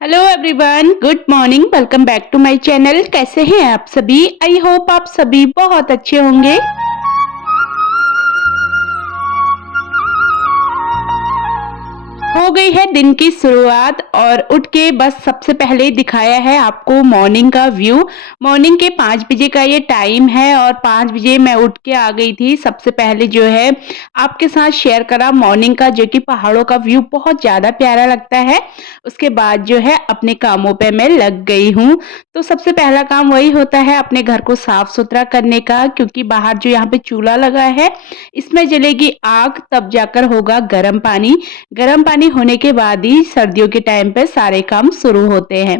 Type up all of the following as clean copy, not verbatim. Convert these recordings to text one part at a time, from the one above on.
Hello everyone, good morning. Welcome back to my channel. कैसे हैं आप सभी? आई होप आप सभी बहुत अच्छे होंगे। हो गई है दिन की शुरुआत और उठ के बस सबसे पहले दिखाया है आपको मॉर्निंग का व्यू। मॉर्निंग के 5 बजे का ये टाइम है और 5 बजे मैं उठ के आ गई थी। सबसे पहले जो है आपके साथ शेयर करा मॉर्निंग का, जो कि पहाड़ों का व्यू बहुत ज़्यादा प्यारा लगता है। उसके बाद जो है अपने कामों पे मैं लग गई हूँ। तो सबसे पहला काम वही होता है अपने घर को साफ सुथरा करने का, क्योंकि बाहर जो यहाँ पे चूल्हा लगा है इसमें जलेगी आग, तब जाकर होगा गर्म पानी। गर्म पानी होने के बाद ही सर्दियों के टाइम पे सारे काम शुरू होते हैं।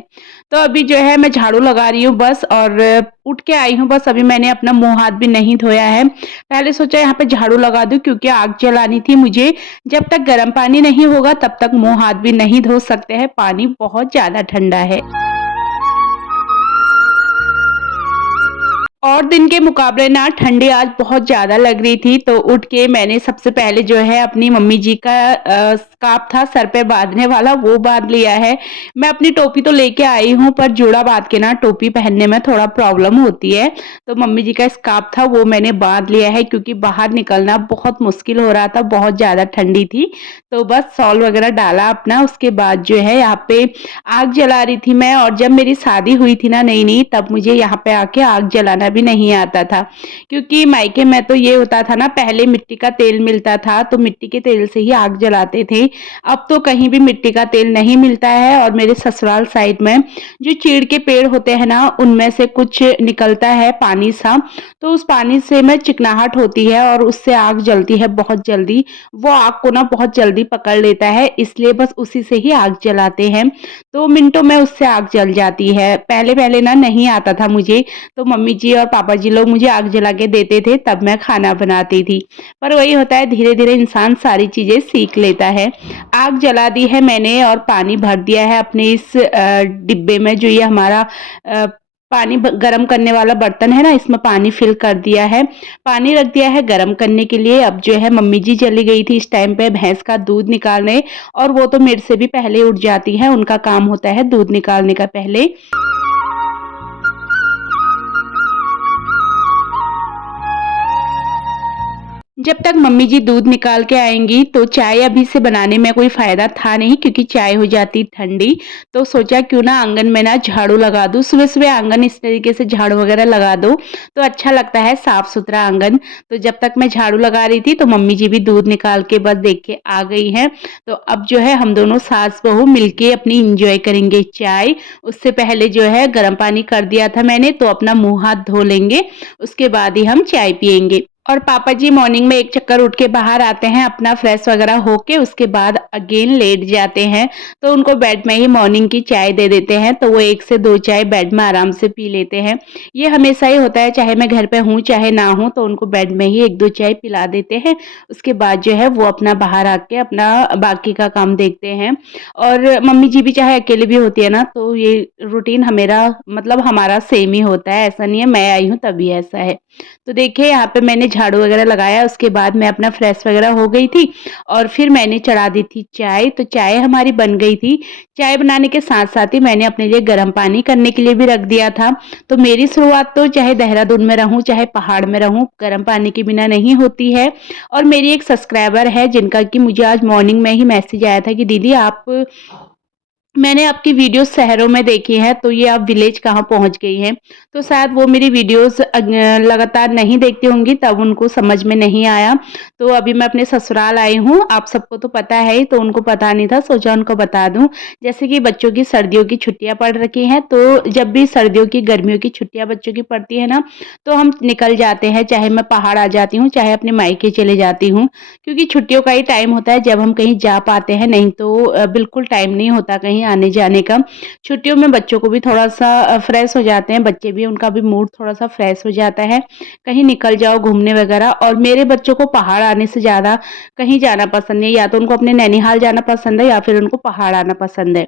तो अभी जो है मैं झाड़ू लगा रही हूँ बस, और उठ के आई हूँ बस। अभी मैंने अपना मुँह हाथ भी नहीं धोया है। पहले सोचा यहाँ पे झाड़ू लगा दूँ, क्योंकि आग जलानी थी मुझे। जब तक गर्म पानी नहीं होगा तब तक मुँह हाथ भी नहीं धो सकते हैं, पानी बहुत ज़्यादा ठंडा है। और दिन के मुकाबले ना ठंडी आज बहुत ज़्यादा लग रही थी, तो उठ के मैंने सबसे पहले जो है अपनी मम्मी जी का स्कार्फ था सर पे बाँधने वाला, वो बाँध लिया है। मैं अपनी टोपी तो लेके आई हूँ, पर जूड़ा बाँध के ना टोपी पहनने में थोड़ा प्रॉब्लम होती है। तो मम्मी जी का स्कार्फ था वो मैंने बाँध लिया है, क्योंकि बाहर निकलना बहुत मुश्किल हो रहा था, बहुत ज़्यादा ठंडी थी। तो बस शॉल वगैरह डाला अपना, उसके बाद जो है यहाँ पे आग जला रही थी मैं। और जब मेरी शादी हुई थी ना नई-नई, तब मुझे यहाँ पे आके आग जलाना भी नहीं आता था, क्योंकि मायके में तो ये होता था ना, पहले मिट्टी का तेल मिलता था तो मिट्टी के तेल से ही आग जलाते थे। अब तो कहीं भी मिट्टी का तेल नहीं मिलता है। और मेरे ससुराल साइड में जो चीड़ के पेड़ होते हैं ना, उनमें से कुछ निकलता है पानी सा, तो उस पानी से में चिकनाहट होती है और उससे आग जलती है बहुत जल्दी। वो आग को ना बहुत जल्दी पकड़ लेता है, इसलिए बस उसी से ही आग जलाते हैं। 2 मिनटों में उससे आग जल जाती है। पहले-पहले ना नहीं आता था मुझे, तो मम्मी जी और पापा जी लोग मुझे आग जला के देते थे, तब मैं खाना बनाती थी। पर वही होता है, धीरे-धीरे इंसान सारी चीज़ें सीख लेता है। आग जला दी है मैंने और पानी भर दिया है अपने इस डिब्बे में, जो ये हमारा अ, पानी गरम करने वाला बर्तन है ना, इसमें पानी फिल कर दिया है। पानी रख दिया है गरम करने के लिए। अब जो है मम्मी जी चली गई थी इस टाइम पे भैंस का दूध निकालने, और वो तो मेरे से भी पहले उठ जाती हैं, उनका काम होता है दूध निकालने का पहले। जब तक मम्मी जी दूध निकाल के आएँगी तो चाय अभी से बनाने में कोई फ़ायदा था नहीं, क्योंकि चाय हो जाती ठंडी। तो सोचा क्यों ना आंगन में ना झाड़ू लगा दूँ, सुबह-सुबह आंगन इस तरीके से झाड़ू वगैरह लगा दो तो अच्छा लगता है, साफ-सुथरा आंगन। तो जब तक मैं झाड़ू लगा रही थी तो मम्मी जी भी दूध निकाल के बस देख के आ गई हैं। तो अब जो है हम दोनों सास-बहू मिलके अपनी एन्जॉय करेंगे चाय। उससे पहले जो है गर्म पानी कर दिया था मैंने, तो अपना मुँह हाथ धो लेंगे, उसके बाद ही हम चाय पिएँगे। और पापा जी मॉर्निंग में एक चक्कर उठ के बाहर आते हैं, अपना फ्रेश वगैरह होके उसके बाद अगेन लेट जाते हैं। तो उनको बेड में ही मॉर्निंग की चाय दे देते हैं, तो वो 1 से 2 चाय बेड में आराम से पी लेते हैं। ये हमेशा ही होता है, चाहे मैं घर पे हूँ चाहे ना हूँ, तो उनको बेड में ही 1-2 चाय पिला देते हैं। उसके बाद जो है वो अपना बाहर आके अपना बाकी का काम देखते हैं। और मम्मी जी भी चाहे अकेले भी होती है ना, तो ये रूटीन हमेरा मतलब हमारा सेम ही होता है, ऐसा नहीं है मैं आई हूँ तभी ऐसा है। तो देखिए यहाँ पे मैंने झाड़ू वगैरह लगाया, उसके बाद मैं अपना फ्रेश वगैरह हो गई थी और फिर मैंने चढ़ा दी थी चाय। तो चाय हमारी बन गई थी। चाय बनाने के साथ-साथ ही मैंने अपने लिए गर्म पानी करने के लिए भी रख दिया था। तो मेरी शुरुआत तो चाहे देहरादून में रहूँ, चाहे पहाड़ में रहूँ, गर्म पानी के बिना नहीं होती है। और मेरी एक सब्सक्राइबर है जिनका कि मुझे आज मॉर्निंग में ही मैसेज आया था कि दीदी आप मैंने आपकी वीडियोज़ शहरों में देखी हैं, तो ये आप विलेज कहाँ पहुँच गई हैं। तो शायद वो मेरी वीडियोज़ लगातार नहीं देखती होंगी, तब उनको समझ में नहीं आया। तो अभी मैं अपने ससुराल आई हूँ, आप सबको तो पता है ही, तो उनको पता नहीं था, सोचा उनको बता दूँ। जैसे कि बच्चों की सर्दियों की छुट्टियाँ पड़ रखी हैं, तो जब भी सर्दियों की, गर्मियों की छुट्टियाँ बच्चों की पड़ती है ना, तो हम निकल जाते हैं, चाहे मैं पहाड़ आ जाती हूँ, चाहे अपने मायके चले जाती हूँ। क्योंकि छुट्टियों का ही टाइम होता है जब हम कहीं जा पाते हैं, नहीं तो बिल्कुल टाइम नहीं होता कहीं आने-जाने का। छुट्टियों में बच्चों को भी थोड़ा-सा फ्रेश हो जाते हैं, बच्चे भी, उनका भी मूड थोड़ा-सा फ्रेश हो जाता है। कहीं निकल जाओ घूमने वगैरह। और मेरे बच्चों को पहाड़ आने से ज़्यादा कहीं जाना पसंद नहीं है, या तो उनको अपने नैनीहाल जाना पसंद है या फिर उनको पहाड़ आना पसंद है।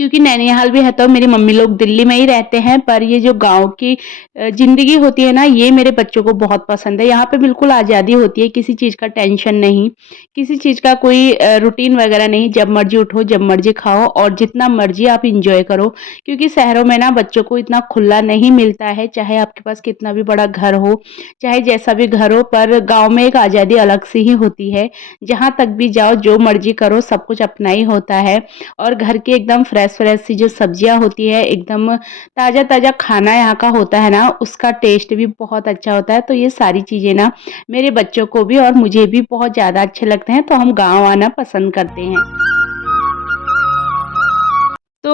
क्योंकि नैनीहाल भी है तो मेरी मम्मी लोग दिल्ली में ही रहते हैं, पर ये जो गाँव की ज़िंदगी होती है ना, ये मेरे बच्चों को बहुत पसंद है। यहाँ पे बिल्कुल आज़ादी होती है, किसी चीज़ का टेंशन नहीं, किसी चीज़ का कोई रूटीन वगैरह नहीं, जब मर्ज़ी उठो, जब मर्ज़ी खाओ और जितना मर्ज़ी आप एन्जॉय करो। क्योंकि शहरों में ना बच्चों को इतना खुला नहीं मिलता है, चाहे आपके पास कितना भी बड़ा घर हो, चाहे जैसा भी घर हो, पर गाँव में एक आज़ादी अलग सी ही होती है। जहाँ तक भी जाओ, जो मर्ज़ी करो, सब कुछ अपना ही होता है। और घर की एकदम फ्रेश-फ्रेश सी जो सब्जियाँ होती है, एकदम ताज़ा-ताज़ा खाना यहाँ का होता है ना, उसका टेस्ट भी बहुत अच्छा होता है। तो ये सारी चीज़ें ना मेरे बच्चों को भी और मुझे भी बहुत ज़्यादा अच्छे लगते हैं, तो हम गाँव आना पसंद करते हैं। तो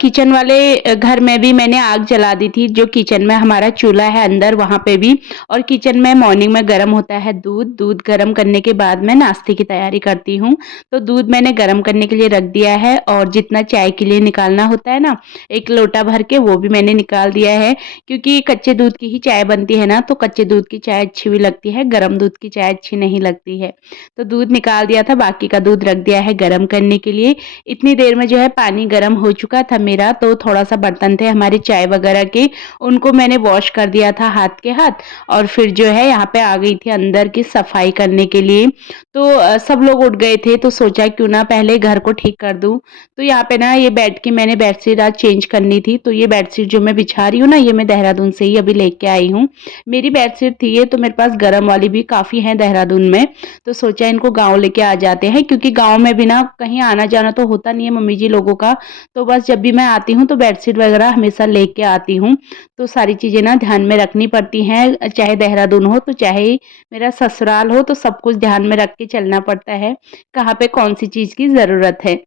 किचन वाले घर में भी मैंने आग जला दी थी, जो किचन में हमारा चूल्हा है अंदर वहाँ पे भी। और किचन में मॉर्निंग में गरम होता है दूध, दूध गरम करने के बाद मैं नाश्ते की तैयारी करती हूँ। तो दूध मैंने गरम करने के लिए रख दिया है और जितना चाय के लिए निकालना होता है ना, 1 लोटा भर के वो भी मैंने निकाल दिया है। क्योंकि कच्चे दूध की ही चाय बनती है ना, तो कच्चे दूध की चाय अच्छी भी लगती है, गरम दूध की चाय अच्छी नहीं लगती है। तो दूध निकाल दिया था, बाकी का दूध रख दिया है गरम करने के लिए। इतनी देर में जो है पानी गरम हो चुका था मेरा, तो थोड़ा-सा बर्तन थे हमारे चाय वगैरह के, उनको मैंने वॉश कर दिया था हाथ के हाथ और फिर जो है यहाँ पे आ गई थी अंदर की सफाई करने के लिए। तो सब लोग उठ गए थे तो सोचा क्यों ना पहले घर को ठीक कर दूँ। तो यहाँ पे ना ये बेड की मैंने बेडशीट आज चेंज करनी थी, तो ये बेडशीट जो मैं बिछा रही हूँ ना, ये मैं देहरादून से ही अभी लेके आई हूँ। मेरी बेडशीट थी ये, तो मेरे पास गरम वाली भी काफ़ी हैं देहरादून में, तो सोचा इनको गाँव लेके आ जाते हैं क्योंकि गाँव में भी ना कहीं आना-जाना तो होता नहीं है मम्मी जी लोगों का, तो बस जब भी मैं आती हूँ तो बेडशीट वगैरह हमेशा लेके आती हूँ। तो सारी चीज़ें ना ध्यान में रखनी पड़ती हैं, चाहे देहरादून हो तो चाहे मेरा ससुराल हो, तो सब कुछ ध्यान में रख के चलना पड़ता है, कहाँ पे कौन-सी चीज़ की ज़रूरत है।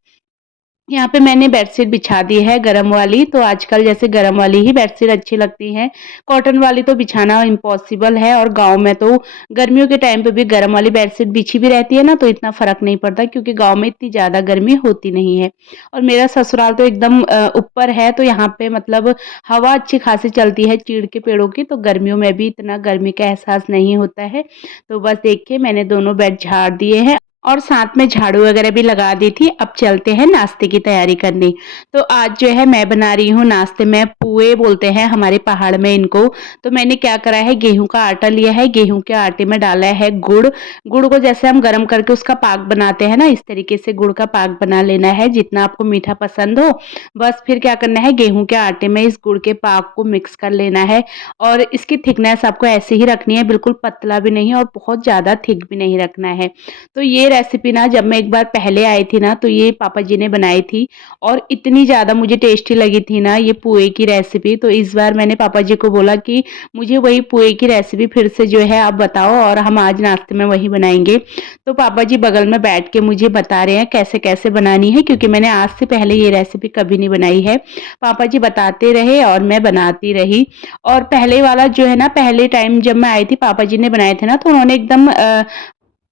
यहाँ पे मैंने बेडशीट बिछा दी है गरम वाली, तो आजकल जैसे गरम वाली ही बेडशीट अच्छी लगती हैं। कॉटन वाली तो बिछाना इम्पॉसिबल है और गाँव में तो गर्मियों के टाइम पे भी गरम वाली बेडशीट बिछी भी रहती है ना, तो इतना फ़र्क नहीं पड़ता क्योंकि गाँव में इतनी ज़्यादा गर्मी होती नहीं है। और मेरा ससुराल तो एकदम ऊपर है, तो यहाँ पे मतलब हवा अच्छी खासी चलती है चीड़ के पेड़ों की, तो गर्मियों में भी इतना गर्मी का एहसास नहीं होता है। तो बस देखिए मैंने दोनों बेड झाड़ दिए हैं और साथ में झाड़ू वगैरह भी लगा दी थी। अब चलते हैं नाश्ते की तैयारी करने। तो आज जो है मैं बना रही हूँ नाश्ते में पुए बोलते हैं हमारे पहाड़ में इनको। तो मैंने क्या करा है, गेहूँ का आटा लिया है, गेहूँ के आटे में डाला है गुड़। गुड़ को जैसे हम गरम करके उसका पाक बनाते हैं ना, इस तरीके से गुड़ का पाक बना लेना है जितना आपको मीठा पसंद हो। बस फिर क्या करना है, गेहूँ के आटे में इस गुड़ के पाक को मिक्स कर लेना है और इसकी थिकनेस आपको ऐसे ही रखनी है, बिल्कुल पतला भी नहीं और बहुत ज़्यादा थिक भी नहीं रखना है। तो ये रेसिपी ना जब मैं एक बार पहले आई थी ना, तो ये पापा जी ने बनाई थी और इतनी ज़्यादा मुझे टेस्टी लगी थी ना ये पुए की रेसिपी। तो इस बार मैंने पापा जी को बोला कि मुझे वही पुए की रेसिपी फिर से जो है आप बताओ और हम आज नाश्ते में वही बनाएँगे। तो पापा जी बगल में बैठ के मुझे बता रहे हैं कैसे-कैसे बनानी है, क्योंकि मैंने आज से पहले ये रेसिपी कभी नहीं बनाई है। पापा जी बताते रहे और मैं बनाती रही। और पहले वाला जो है ना, पहले टाइम जब मैं आई थी पापा जी ने बनाए थे ना, तो उन्होंने एकदम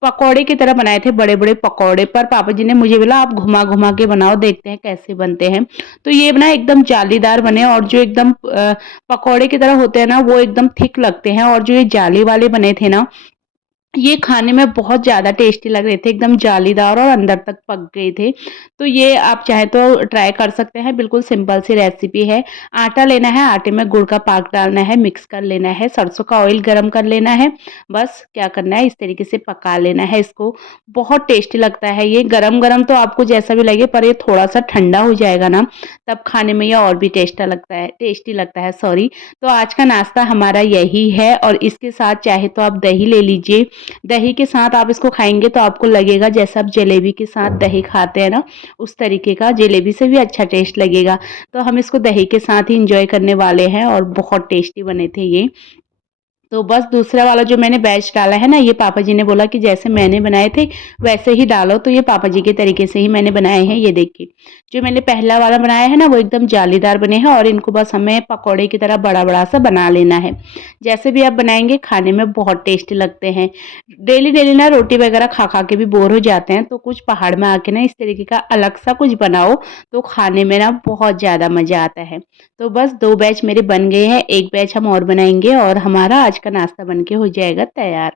पकौड़े की तरह बनाए थे, बड़े-बड़े पकौड़े, पर पापा जी ने मुझे बोला आप घुमा-घुमा के बनाओ, देखते हैं कैसे बनते हैं। तो ये ना एकदम जालीदार बने और जो एकदम पकौड़े की तरह होते हैं ना, वो एकदम थिक लगते हैं और जो ये जाली वाले बने थे ना, ये खाने में बहुत ज़्यादा टेस्टी लग रहे थे, एकदम जालीदार और अंदर तक पक गए थे। तो ये आप चाहें तो ट्राई कर सकते हैं, बिल्कुल सिंपल सी रेसिपी है। आटा लेना है, आटे में गुड़ का पाक डालना है, मिक्स कर लेना है, सरसों का ऑयल गरम कर लेना है। बस क्या करना है, इस तरीके से पका लेना है इसको। बहुत टेस्टी लगता है ये, गरम-गरम तो आपको जैसा भी लगे, पर ये थोड़ा-सा ठंडा हो जाएगा ना, तब खाने में ये और भी टेस्टी लगता है, सॉरी। तो आज का नाश्ता हमारा यही है और इसके साथ चाहे तो आप दही ले लीजिए। दही के साथ आप इसको खाएँगे तो आपको लगेगा जैसे आप जलेबी के साथ दही खाते हैं ना, उस तरीके का, जलेबी से भी अच्छा टेस्ट लगेगा। तो हम इसको दही के साथ ही एन्जॉय करने वाले हैं और बहुत टेस्टी बने थे ये। तो बस दूसरा वाला जो मैंने बैच डाला है ना, ये पापा जी ने बोला कि जैसे मैंने बनाए थे वैसे ही डालो, तो ये पापा जी के तरीके से ही मैंने बनाए हैं, ये देखिए। जो मैंने पहला वाला बनाया है ना, वो एकदम जालीदार बने हैं और इनको बस हमें पकौड़े की तरह बड़ा-बड़ा सा बना लेना है। जैसे भी आप बनाएँगे खाने में बहुत टेस्टी लगते हैं। डेली-डेली ना रोटी वगैरह खा-खा के भी बोर हो जाते हैं, तो कुछ पहाड़ में आके ना इस तरीके का अलग सा कुछ बनाओ, तो खाने में ना बहुत ज़्यादा मज़ा आता है। तो बस 2 बैच मेरे बन गए हैं, 1 बैच हम और बनाएँगे और हमारा आज का नाश्ता बन के हो जाएगा तैयार।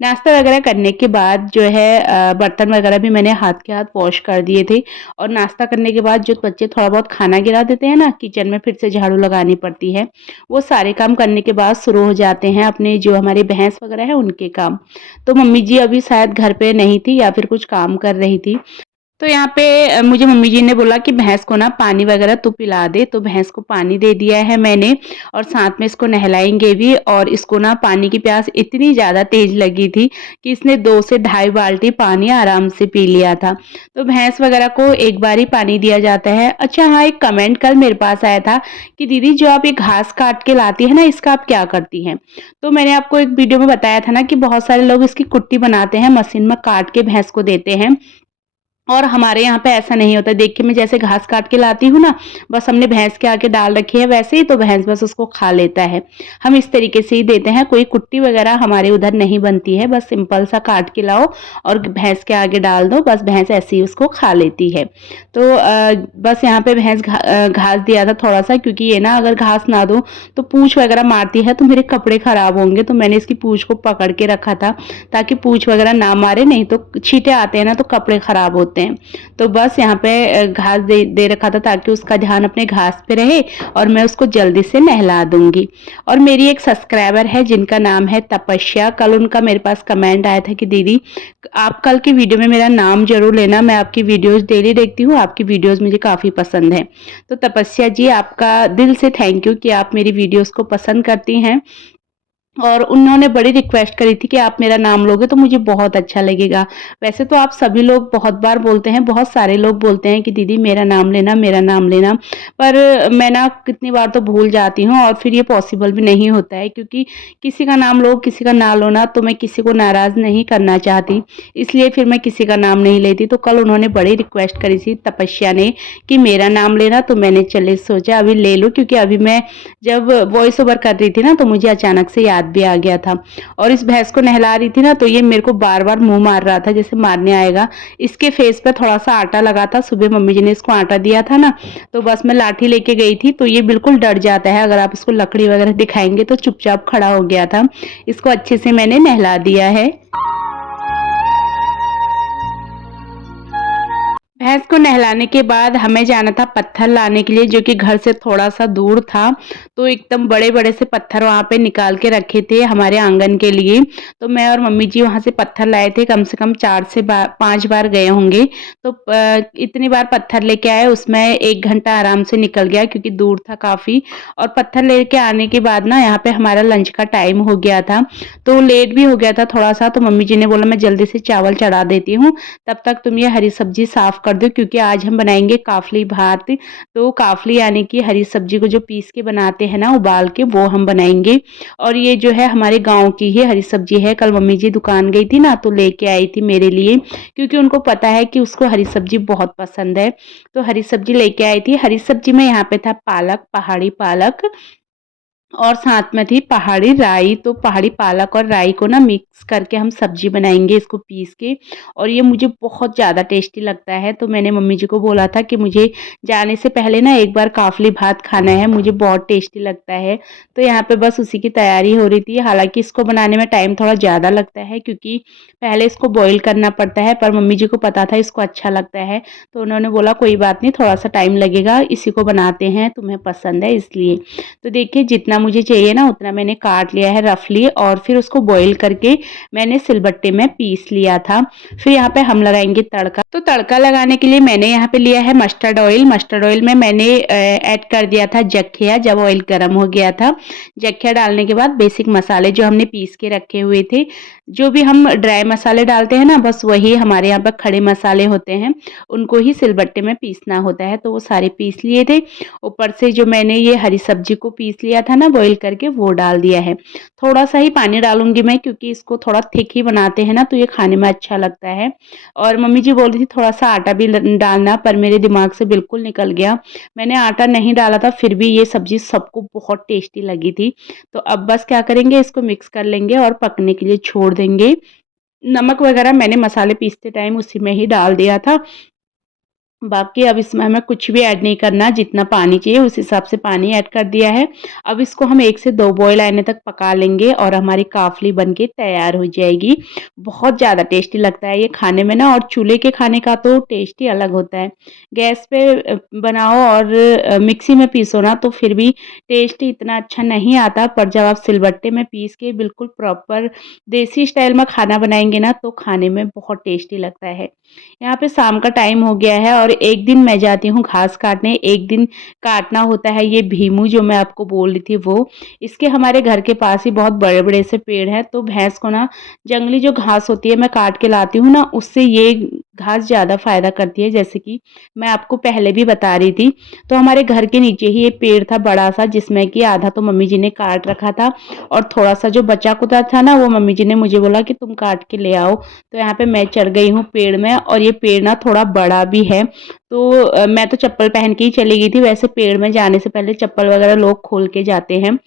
नाश्ता वगैरह करने के बाद जो है बर्तन वगैरह भी मैंने हाथ के हाथ वॉश कर दिए थे और नाश्ता करने के बाद जो बच्चे थोड़ा बहुत खाना गिरा देते हैं ना, किचन में फिर से झाड़ू लगानी पड़ती है। वो सारे काम करने के बाद शुरू हो जाते हैं अपने जो हमारी भैंस वगैरह है उनके काम। तो मम्मी जी अभी शायद घर पे नहीं थी या फिर कुछ काम कर रही थी। तो यहाँ पे मुझे मम्मी जी ने बोला कि भैंस को ना पानी वगैरह तू पिला दे, तो भैंस को पानी दे दिया है मैंने और साथ में इसको नहलाएँगे भी। और इसको ना पानी की प्यास इतनी ज़्यादा तेज़ लगी थी कि इसने 2 से ढाई बाल्टी पानी आराम से पी लिया था। तो भैंस वगैरह को एक बार ही पानी दिया जाता है। अच्छा हाँ, एक कमेंट कल मेरे पास आया था कि दीदी जो आप ये घास काट के लाती है ना, इसका आप क्या करती हैं? तो मैंने आपको एक वीडियो में बताया था ना कि बहुत सारे लोग इसकी कुट्टी बनाते हैं, मशीन में काट के भैंस को देते हैं। और हमारे यहाँ पे ऐसा नहीं होता। देखिए मैं जैसे घास काट के लाती हूँ ना, बस हमने भैंस के आगे डाल रखी है वैसे ही, तो भैंस बस उसको खा लेता है। हम इस तरीके से ही देते हैं, कोई कुट्टी वगैरह हमारे उधर नहीं बनती है, बस सिंपल सा काट के लाओ और भैंस के आगे डाल दो, बस भैंस ऐसे ही उसको खा लेती है। तो बस यहाँ पे घास दिया था थोड़ा-सा, क्योंकि ये ना अगर घास ना दो तो पूँछ वगैरह मारती है तो मेरे कपड़े खराब होंगे, तो मैंने इसकी पूँछ को पकड़ के रखा था ताकि पूँछ वगैरह ना मारे, नहीं तो छींटे आते हैं ना तो कपड़े खराब होते हैं। तो बस यहाँ पे घास दे दे रखा था ताकि उसका ध्यान अपने घास पे रहे और मैं उसको जल्दी से नहला दूँगी। और मेरी एक सब्सक्राइबर है जिनका नाम है तपस्या, कल उनका मेरे पास कमेंट आया था कि दीदी आप कल की वीडियो में मेरा नाम ज़रूर लेना, मैं आपकी वीडियोज़ डेली देखती हूँ, आपकी वीडियोज़ मुझे काफ़ी पसंद है। तो तपस्या जी, आपका दिल से थैंक यू कि आप मेरी वीडियोज़ को पसंद करती हैं। और उन्होंने बड़ी रिक्वेस्ट करी थी कि आप मेरा नाम लोगे तो मुझे बहुत अच्छा लगेगा। वैसे तो आप सभी लोग बहुत बार बोलते हैं, बहुत सारे लोग बोलते हैं कि दीदी मेरा नाम लेना, मेरा नाम लेना। पर मैं ना कितनी बार तो भूल जाती हूँ और फिर ये पॉसिबल भी नहीं होता है, क्योंकि किसी का नाम लो, किसी का ना लो ना, तो मैं किसी को नाराज़ नहीं करना चाहती, इसलिए फिर मैं किसी का नाम नहीं लेती। तो कल उन्होंने बड़ी रिक्वेस्ट करी थी तपस्या ने कि मेरा नाम लेना, तो मैंने चलिए सोचा अभी ले लूँ, क्योंकि अभी मैं जब वॉइस ओवर कर रही थी ना तो मुझे अचानक से याद भी आ गया था। और इस भैंस को नहला रही थी ना तो ये मेरे को बार-बार मुँह मार रहा था जैसे मारने आएगा। इसके फेस पे थोड़ा-सा आटा लगा था, सुबह मम्मी जी ने इसको आटा दिया था ना, तो बस मैं लाठी लेके गई थी तो ये बिल्कुल डर जाता है, अगर आप इसको लकड़ी वगैरह दिखाएँगे तो चुपचाप खड़ा हो गया था। इसको अच्छे से मैंने नहला दिया है। भैंस को नहलाने के बाद हमें जाना था पत्थर लाने के लिए, जो कि घर से थोड़ा-सा दूर था। तो एकदम बड़े-बड़े से पत्थर वहाँ पे निकाल के रखे थे हमारे आंगन के लिए। तो मैं और मम्मी जी वहाँ से पत्थर लाए थे, कम से कम 4 से 5 बार गए होंगे। तो इतनी बार पत्थर लेके आए, उसमें 1 घंटा आराम से निकल गया क्योंकि दूर था काफ़ी। और पत्थर लेके आने के बाद ना यहाँ पे हमारा लंच का टाइम हो गया था, तो लेट भी हो गया था थोड़ा-सा। तो मम्मी जी ने बोला मैं जल्दी से चावल चढ़ा देती हूँ, तब तक तुम ये हरी सब्ज़ी साफ़ कर दो, क्योंकि आज हम बनाएँगे काफ़ली भात। तो काफ़ली यानी कि हरी सब्ज़ी को जो पीस के बनाते हैं ना उबाल के, वो हम बनाएँगे। और ये जो है हमारे गाँव की ही हरी सब्ज़ी है। कल मम्मी जी दुकान गई थी ना तो लेके आई थी मेरे लिए, क्योंकि उनको पता है कि उसको हरी सब्ज़ी बहुत पसंद है। तो हरी सब्ज़ी लेके आई थी। हरी सब्ज़ी में यहाँ पे था पालक, पहाड़ी पालक, और साथ में थी पहाड़ी राई। तो पहाड़ी पालक और राई को ना मिक्स करके हम सब्जी बनाएँगे इसको पीस के, और ये मुझे बहुत ज़्यादा टेस्टी लगता है। तो मैंने मम्मी जी को बोला था कि मुझे जाने से पहले ना एक बार काफ़ली भात खाना है, मुझे बहुत टेस्टी लगता है। तो यहाँ पे बस उसी की तैयारी हो रही थी। हालाँकि इसको बनाने में टाइम थोड़ा ज़्यादा लगता है, क्योंकि पहले इसको बॉयल करना पड़ता है, पर मम्मी जी को पता था इसको अच्छा लगता है, तो उन्होंने बोला कोई बात नहीं, थोड़ा-सा टाइम लगेगा, इसी को बनाते हैं, तुम्हें पसंद है इसलिए। तो देखिए जितना मुझे चाहिए ना उतना मैंने काट लिया है रफली, और फिर उसको बॉईल करके मैंने सिलबट्टे में पीस लिया था। फिर यहाँ पे हम लगाएंगे तड़का। तो तड़का लगाने के लिए मैंने यहाँ पे लिया है मस्टर्ड ऑयल। मस्टर्ड ऑयल में मैंने ऐड कर दिया था जख्या, जब ऑयल गर्म हो गया था। जख्या डालने के बाद बेसिक मसाले जो हमने पीस के रखे हुए थे, जो भी हम ड्राई मसाले डालते हैं ना, बस वही हमारे यहाँ पर खड़े मसाले होते हैं, उनको ही सिलबट्टे में पीसना होता है। तो वो सारे पीस लिए थे। ऊपर से जो मैंने ये हरी सब्जी को पीस लिया था ना बॉईल करके, वो डाल दिया है। थोड़ा-सा ही पानी डालूँगी मैं, क्योंकि इसको थोड़ा थिक ही बनाते हैं ना तो ये खाने में अच्छा लगता है। और मम्मी जी बोल रही थी थोड़ा-सा आटा भी ल डालना, पर मेरे दिमाग से बिल्कुल निकल गया। मैंने आटा नहीं डाला था, फिर भी ये सब्ज़ी सबको बहुत टेस्टी लगी थी। तो अब बस क्या करेंगे, इसको मिक्स कर लेंगे और पकने के लिए छोड़ देंगे। नमक वगैरह मैंने मसाले पीसते टाइम उसी में ही डाल दिया था। बाकी अब इसमें हमें कुछ भी ऐड नहीं करना, जितना पानी चाहिए उस हिसाब से पानी ऐड कर दिया है। अब इसको हम 1 से 2 बॉयल आने तक पका लेंगे और हमारी काफ़ली बन के तैयार हो जाएगी। बहुत ज़्यादा टेस्टी लगता है ये खाने में ना, और चूल्हे के खाने का तो टेस्ट ही अलग होता है। गैस पे बनाओ और मिक्सी में पीसो ना तो फिर भी टेस्ट इतना अच्छा नहीं आता, पर जब आप सिलबट्टे में पीस के बिल्कुल प्रॉपर देसी स्टाइल में खाना बनाएँगे ना तो खाने में बहुत टेस्टी लगता है। यहाँ पे शाम का टाइम हो गया है और एक दिन मैं जाती हूँ घास काटने, एक दिन काटना होता है ये भीमू जो मैं आपको बोल रही थी वो। इसके हमारे घर के पास ही बहुत बड़े-बड़े से पेड़ हैं, तो भैंस को ना जंगली जो घास होती है मैं काट के लाती हूँ ना, उससे ये घास ज़्यादा फ़ायदा करती है, जैसे कि मैं आपको पहले भी बता रही थी। तो हमारे घर के नीचे ही एक पेड़ था बड़ा-सा, जिसमें कि आधा तो मम्मी जी ने काट रखा था और थोड़ा-सा जो बचा-कुचा था ना वो मम्मी जी ने मुझे बोला कि तुम काट के ले आओ। तो यहाँ पे मैं चढ़ गई हूँ पेड़ में, और ये पेड़ ना थोड़ा बड़ा भी है। तो मैं तो चप्पल पहन के ही चली गई थी, वैसे पेड़ में जाने से पहले चप्पल वगैरह लोग खोल के जाते हैं।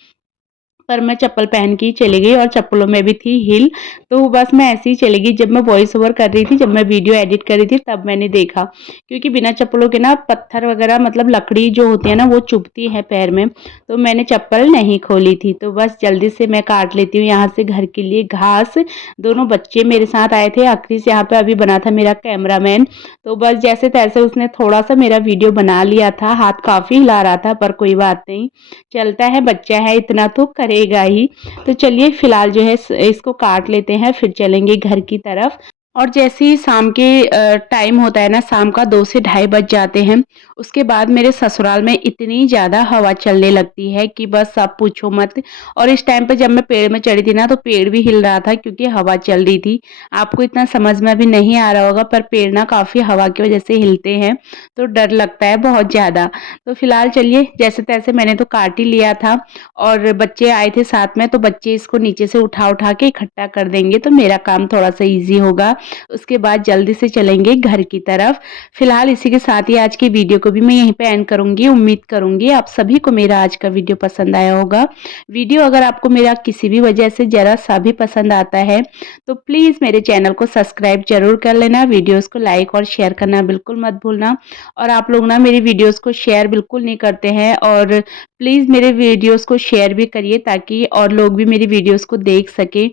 पर मैं चप्पल पहन के ही चली गई और चप्पलों में भी थी हील, तो बस मैं ऐसे ही चली गई। जब मैं वॉइस ओवर कर रही थी, जब मैं वीडियो एडिट कर रही थी तब मैंने देखा, क्योंकि बिना चप्पलों के ना पत्थर वगैरह मतलब लकड़ी जो होती है ना वो चुभती है पैर में, तो मैंने चप्पल नहीं खोली थी। तो बस जल्दी से मैं काट लेती हूँ यहाँ से घर के लिए घास। दोनों बच्चे मेरे साथ आए थे, अक्रिस यहाँ पे अभी बना था मेरा कैमरामैन, तो बस जैसे-तैसे उसने थोड़ा-सा मेरा वीडियो बना लिया था, हाथ काफ़ी हिला रहा था पर कोई बात नहीं, चलता है, बच्चा है इतना तो करेगा ही। तो चलिए फिलहाल जो है इसको काट लेते हैं, फिर चलेंगे घर की तरफ। और जैसे ही शाम के टाइम होता है ना, शाम का 2 से ढाई बज जाते हैं, उसके बाद मेरे ससुराल में इतनी ज़्यादा हवा चलने लगती है कि बस आप पूछो मत। और इस टाइम पे जब मैं पेड़ में चढ़ी थी ना तो पेड़ भी हिल रहा था, क्योंकि हवा चल रही थी। आपको इतना समझ में अभी नहीं आ रहा होगा, पर पेड़ ना काफ़ी हवा की वजह से हिलते हैं, तो डर लगता है बहुत ज़्यादा। तो फिलहाल चलिए जैसे-तैसे मैंने तो काट ही लिया था, और बच्चे आए थे साथ में, तो बच्चे इसको नीचे से उठा-उठा के इकट्ठा कर देंगे तो मेरा काम थोड़ा-सा ईज़ी होगा। उसके बाद जल्दी से चलेंगे घर की तरफ। फिलहाल इसी के साथ ही आज की वीडियो को भी मैं यहीं पे एंड करूँगी। उम्मीद करूँगी आप सभी को मेरा आज का वीडियो पसंद आया होगा। वीडियो अगर आपको मेरा किसी भी वजह से ज़रा-सा भी पसंद आता है, तो प्लीज़ मेरे चैनल को सब्सक्राइब ज़रूर कर लेना, वीडियोज़ को लाइक और शेयर करना बिल्कुल मत भूलना। और आप लोग ना मेरी वीडियोज़ को शेयर बिल्कुल नहीं करते हैं, और प्लीज़ मेरे वीडियोज़ को शेयर भी करिए ताकि और लोग भी मेरी वीडियोज़ को देख सकें।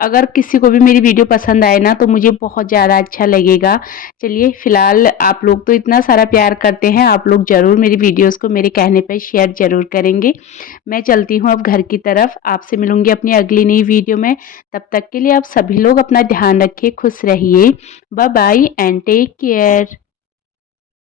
अगर किसी को भी मेरी वीडियो पसंद आए ना तो मुझे बहुत ज़्यादा अच्छा लगेगा। चलिए फिलहाल आप लोग तो इतना सारा प्यार करते हैं, आप लोग ज़रूर मेरी वीडियोज़ को मेरे कहने पे शेयर ज़रूर करेंगे। मैं चलती हूँ अब घर की तरफ, आपसे मिलूँगी अपनी अगली नई वीडियो में। तब तक के लिए आप सभी लोग अपना ध्यान रखिए, खुश रहिए। Bye bye and take care.